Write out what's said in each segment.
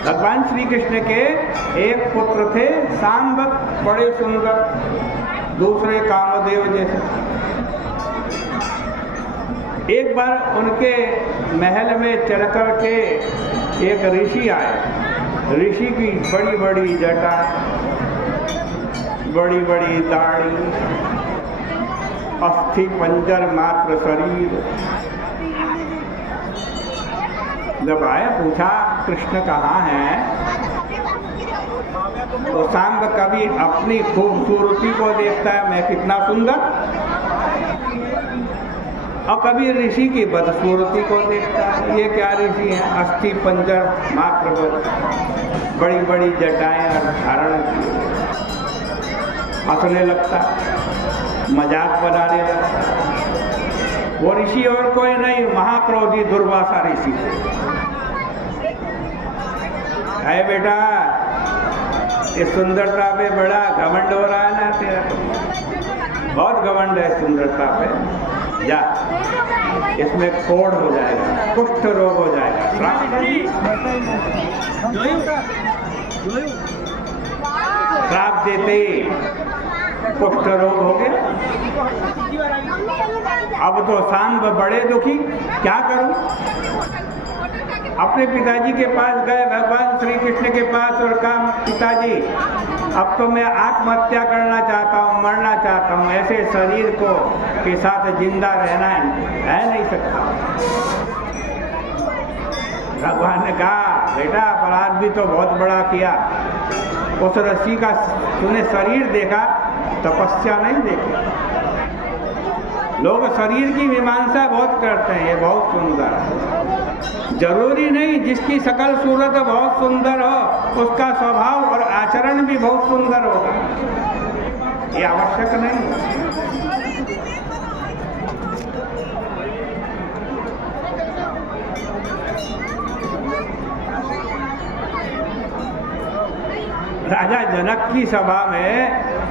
भगवान श्री कृष्ण के एक पुत्र थे सांब, बड़े सुंदर, दूसरे कामदेव जैसे। एक बार उनके महल में चल कर के एक ऋषि आए। ऋषि की बड़ी बड़ी जटा, बड़ी बड़ी दाढ़ी, अस्थि पंजर मात्र शरीर। जब आए पूछा कृष्ण कहाँ हैं, तो सांब कभी अपनी खूबसूरती को देखता है, मैं कितना सुंदर, और कभी ऋषि की बदसूरती को देखता है, ये क्या ऋषि हैं, अस्थि पंजर मात्र, बड़ी बड़ी जटाएं धारण की। हंसने लगता, मजाक बनाने लगता। वो ऋषि और कोई नहीं, महाक्रोधी दुर्वासा ऋषि। अरे बेटा, इस सुंदरता पे बड़ा घमंड हो रहा है ना तेरा, बहुत घमंड है सुंदरता पे, जा इसमें कोढ़ हो जाएगा, कुष्ठ रोग हो जाएगा। श्राप देते ही कुष्ठ रोग हो गया। अब तो सांब बड़े दुखी, क्या करूं? अपने पिताजी के पास गए, भगवान श्री कृष्ण के पास, और कहा पिताजी अब तो मैं आत्महत्या करना चाहता हूँ, मरना चाहता हूँ, ऐसे शरीर को के साथ जिंदा रहना है नहीं सकता। भगवान ने कहा बेटा अपराध भी तो बहुत बड़ा किया, उस ऋषि का तूने शरीर देखा, तपस्या नहीं देखी। लोग शरीर की मीमांसा बहुत करते हैं, ये बहुत सुंदर है। जरूरी नहीं जिसकी शकल सूरत बहुत सुंदर हो उसका स्वभाव और आचरण भी बहुत सुंदर होगा, ये आवश्यक नहीं। राजा जनक की सभा में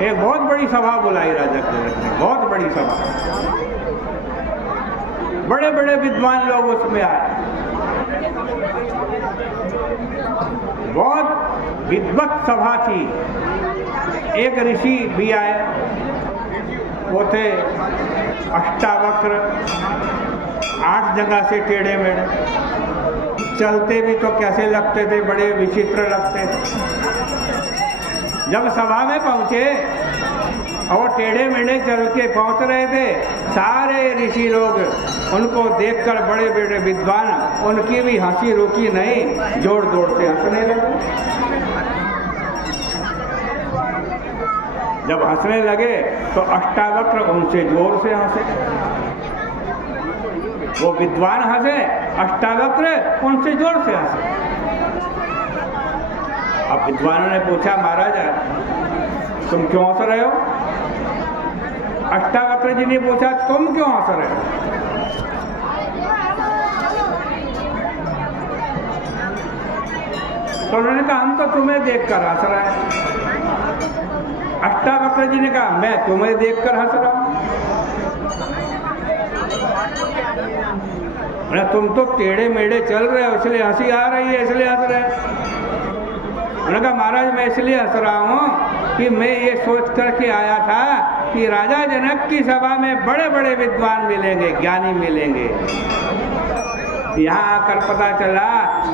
एक बहुत बड़ी सभा बुलाई राजा जनक ने, बहुत बड़ी सभा, बड़े बड़े विद्वान लोग उसमें आए, बहुत विद्वत सभा थी। एक ऋषि भी आए, वो थे अष्टावक्र, 8 जगह से टेढ़े मेढ़े, चलते भी तो कैसे लगते थे, बड़े विचित्र लगते थे। जब सभा में पहुंचे और टेढ़े मेढ़े चल के पहुंच रहे थे, सारे ऋषि लोग उनको देखकर, बड़े बड़े विद्वान, उनकी भी हंसी रुकी नहीं, जोर जोर से हंसने लगे। जब हंसने लगे तो अष्टावक्र उनसे जोर से हंसे, वो विद्वान हंसे, अष्टावक्र उनसे जोर से हंसे। अब विद्वानों ने पूछा महाराज तुम क्यों हंस रहे हो? अष्टावक्र जी ने पूछा तुम क्यों हंस रहे हो? तो उन्होंने कहा हम तो तुम्हें देखकर हंस रहे हैं। अष्टावक्र जी ने कहा मैं तुम्हें देखकर हंस रहा हूं। तुम तो टेढ़े मेढ़े चल रहे हो इसलिए हंसी आ रही है, इसलिए हंस रहे हैं। उन्होंने कहा महाराज मैं इसलिए हंस रहा हूँ कि मैं ये सोच करके आया था कि राजा जनक की सभा में बड़े बड़े विद्वान मिलेंगे, ज्ञानी मिलेंगे। यहाँ आकर पता चला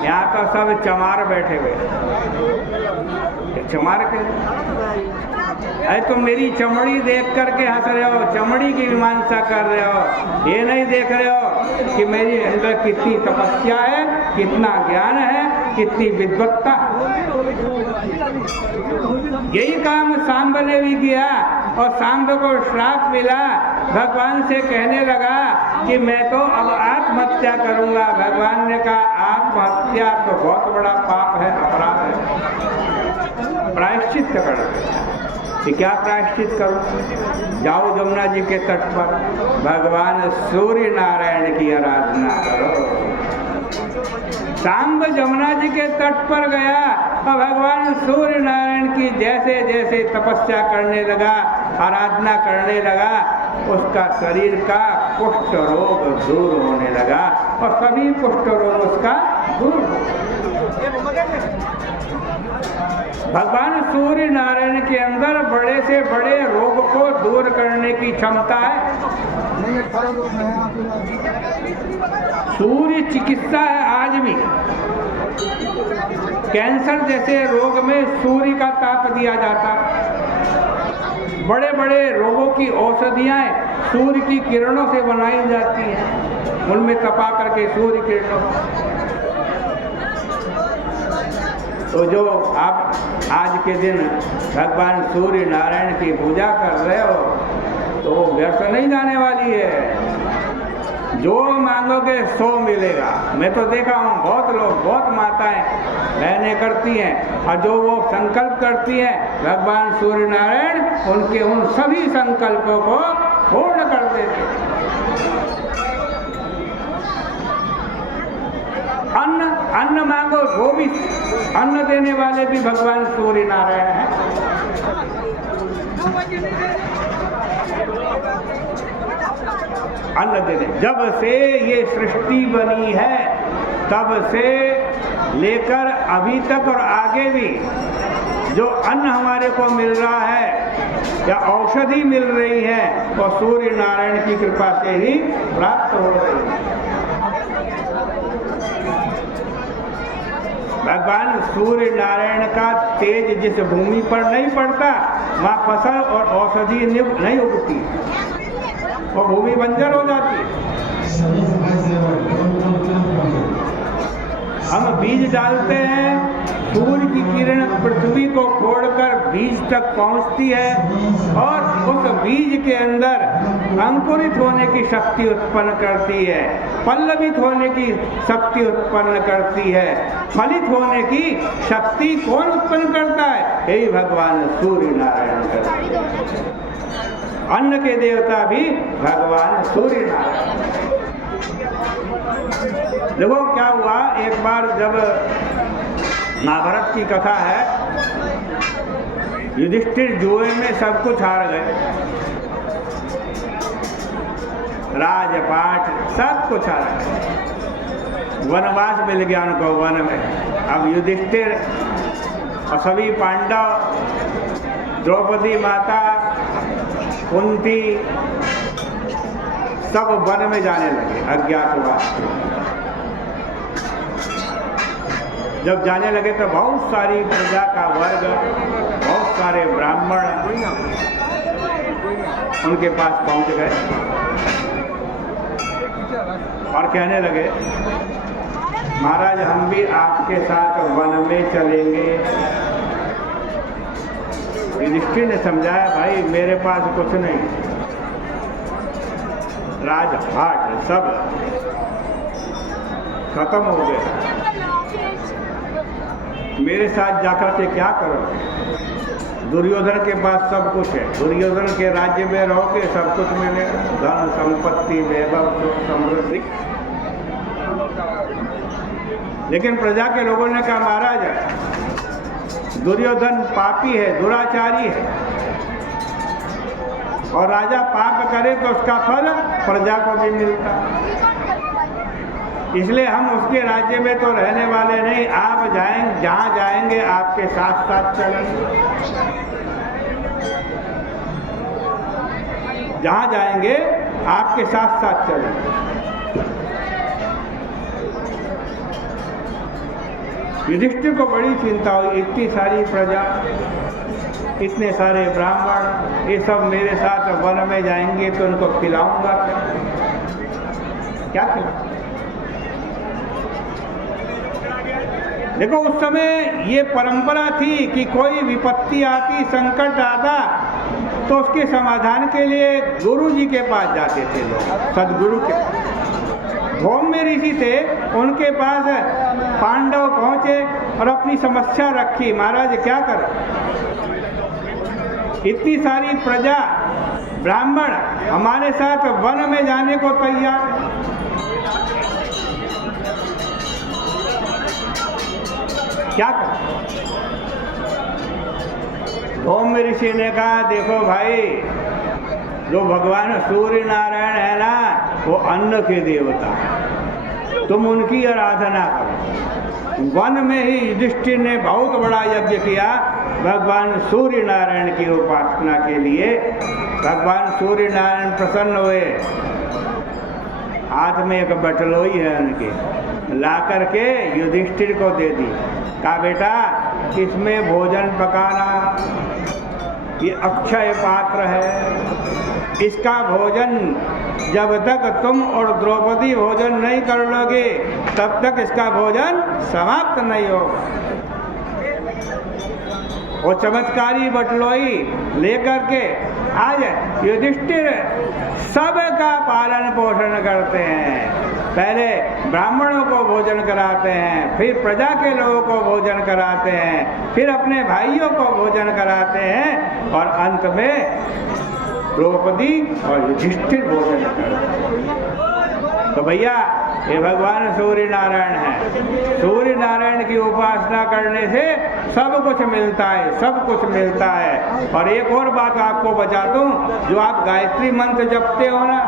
यहाँ तो सब चमार बैठे हुए। चमार के अरे तुम मेरी चमड़ी देख करके हंस रहे हो, चमड़ी की मीमांसा कर रहे हो, ये नहीं देख रहे हो कि मेरी अंदर कितनी तपस्या है, कितना ज्ञान है, कितनी विद्वत्ता। यही काम सांब ने भी किया और सांब को श्राप मिला। भगवान से कहने लगा कि मैं तो अब आत्महत्या करूंगा। भगवान ने कहा आत्महत्या तो बहुत बड़ा पाप है, अपराध है, प्रायश्चित कर। कि क्या प्रायश्चित करो? जाओ जमुना जी के तट पर भगवान सूर्य नारायण की आराधना करो। सांब जमुना जी के तट पर गया और भगवान सूर्य नारायण की जैसे जैसे तपस्या करने लगा, आराधना करने लगा, उसका शरीर का कुष्ठ रोग दूर होने लगा और सभी कुष्ठ रोग उसका दूर हो गया। भगवान सूर्य नारायण के अंदर बड़े से बड़े रोग को दूर करने की क्षमता है। सूर्य चिकित्सा है आज भी। कैंसर जैसे रोग में सूर्य का ताप दिया जाता है। बड़े बड़े रोगों की औषधियाँ सूर्य की किरणों से बनाई जाती हैं, उनमें तपा करके सूर्य किरणों। तो जो आप आज के दिन भगवान सूर्य नारायण की पूजा कर रहे हो तो वो व्यर्थ नहीं जाने वाली है। जो मांगोगे सो मिलेगा। मैं तो देखा हूँ बहुत लोग, बहुत माताएं बहनें करती हैं, और जो वो संकल्प करती हैं भगवान सूर्य नारायण उनके उन सभी संकल्पों को पूर्ण कर देते हैं। अन्न मांगो, वो भी अन्न देने वाले भी भगवान सूर्य नारायण हैं। अन्न देने, जब से ये सृष्टि बनी है तब से लेकर अभी तक और आगे भी जो अन्न हमारे को मिल रहा है या औषधि मिल रही है वो सूर्य नारायण की कृपा से ही प्राप्त हो रही है। भगवान सूर्य नारायण का तेज जिस भूमि पर नहीं पड़ता वहाँ फसल और औषधि नहीं उगती, वो भूमि बंजर हो जाती है। हम बीज डालते हैं, सूर्य की किरण पृथ्वी को फोड़कर बीज तक पहुंचती है और उस बीज के अंदर अंकुरित होने की शक्ति उत्पन्न करती है, पल्लवित होने की शक्ति उत्पन्न करती है। फलित होने की शक्ति कौन उत्पन्न करता है? यही भगवान सूर्य नारायण करते हैं। अन्न के देवता भी भगवान सूर्य नारायण। देखो क्या हुआ, एक बार जब महाभारत की कथा है, युधिष्ठिर जुए में सब कुछ हार गए, राजपाट सब कुछ हार गए, वनवास मिल गया उनको वन में। अब युधिष्ठिर और सभी पांडव, द्रौपदी माता, कुंती सब वन में जाने लगे अज्ञातवास। जब जाने लगे तो बहुत सारी प्रजा का वर्ग, बहुत सारे ब्राह्मण उनके पास पहुंच गए और कहने लगे, महाराज हम भी आपके साथ वन में चलेंगे। युधिष्ठिर ने समझाया, भाई मेरे पास कुछ नहीं, राजपाट सब खत्म हो गए, मेरे साथ जाकर के क्या करोगे? दुर्योधन के पास सब कुछ है, दुर्योधन के राज्य में रहोगे सब कुछ मिलेगा, धन संपत्ति वैभव सुख समृद्धि। लेकिन प्रजा के लोगों ने कहा, महाराज दुर्योधन पापी है, दुराचारी है, और राजा पाप करे तो उसका फल प्रजा को भी मिलता, इसलिए हम उसके राज्य में तो रहने वाले नहीं, आप जाएंगे जहाँ जाएंगे आपके साथ साथ चलेंगे, जहाँ जाएंगे आपके साथ साथ चलेंगे। युधिष्ठिर को बड़ी चिंता हुई, इतनी सारी प्रजा, इतने सारे ब्राह्मण, ये सब मेरे साथ वन में जाएंगे तो उनको खिलाऊंगा क्या खिलाऊंगा? देखो उस समय ये परंपरा थी कि कोई विपत्ति आती, संकट आता तो उसके समाधान के लिए गुरु जी के पास जाते थे लोग, सदगुरु के। धौम्य ऋषि थे, उनके पास पांडव पहुंचे और अपनी समस्या रखी, महाराज क्या करें, इतनी सारी प्रजा ब्राह्मण हमारे साथ वन में जाने को तैयार है, क्या करें? धौम्य ऋषि ने कहा, देखो भाई, जो भगवान सूर्य नारायण है ना, वो अन्न के देवता, तुम उनकी आराधना करो। वन में ही युधिष्ठिर ने बहुत बड़ा यज्ञ किया भगवान सूर्य नारायण की उपासना के लिए भगवान सूर्य नारायण प्रसन्न हुए। हाथ में एक बटलोई है उनके, ला करके युधिष्ठिर को दे दी। कहा बेटा इसमें भोजन पकाना, ये अक्षय पात्र है, इसका भोजन जब तक तुम और द्रौपदी भोजन नहीं कर लोगे तब तक इसका भोजन समाप्त नहीं होगा। वो चमत्कारी बटलोई लेकर के आज युधिष्ठिर सबका पालन पोषण करते हैं। पहले ब्राह्मणों को भोजन कराते हैं, फिर प्रजा के लोगों को भोजन कराते हैं, फिर अपने भाइयों को भोजन कराते हैं और अंत में द्रौपदी और युधिष्ठिर भोजन करते हैं। तो भैया ये भगवान सूर्य नारायण है। सूर्य नारायण की उपासना करने से सब कुछ मिलता है, सब कुछ मिलता है। और एक और बात आपको बता दूं, जो आप गायत्री मंत्र जपते हो ना,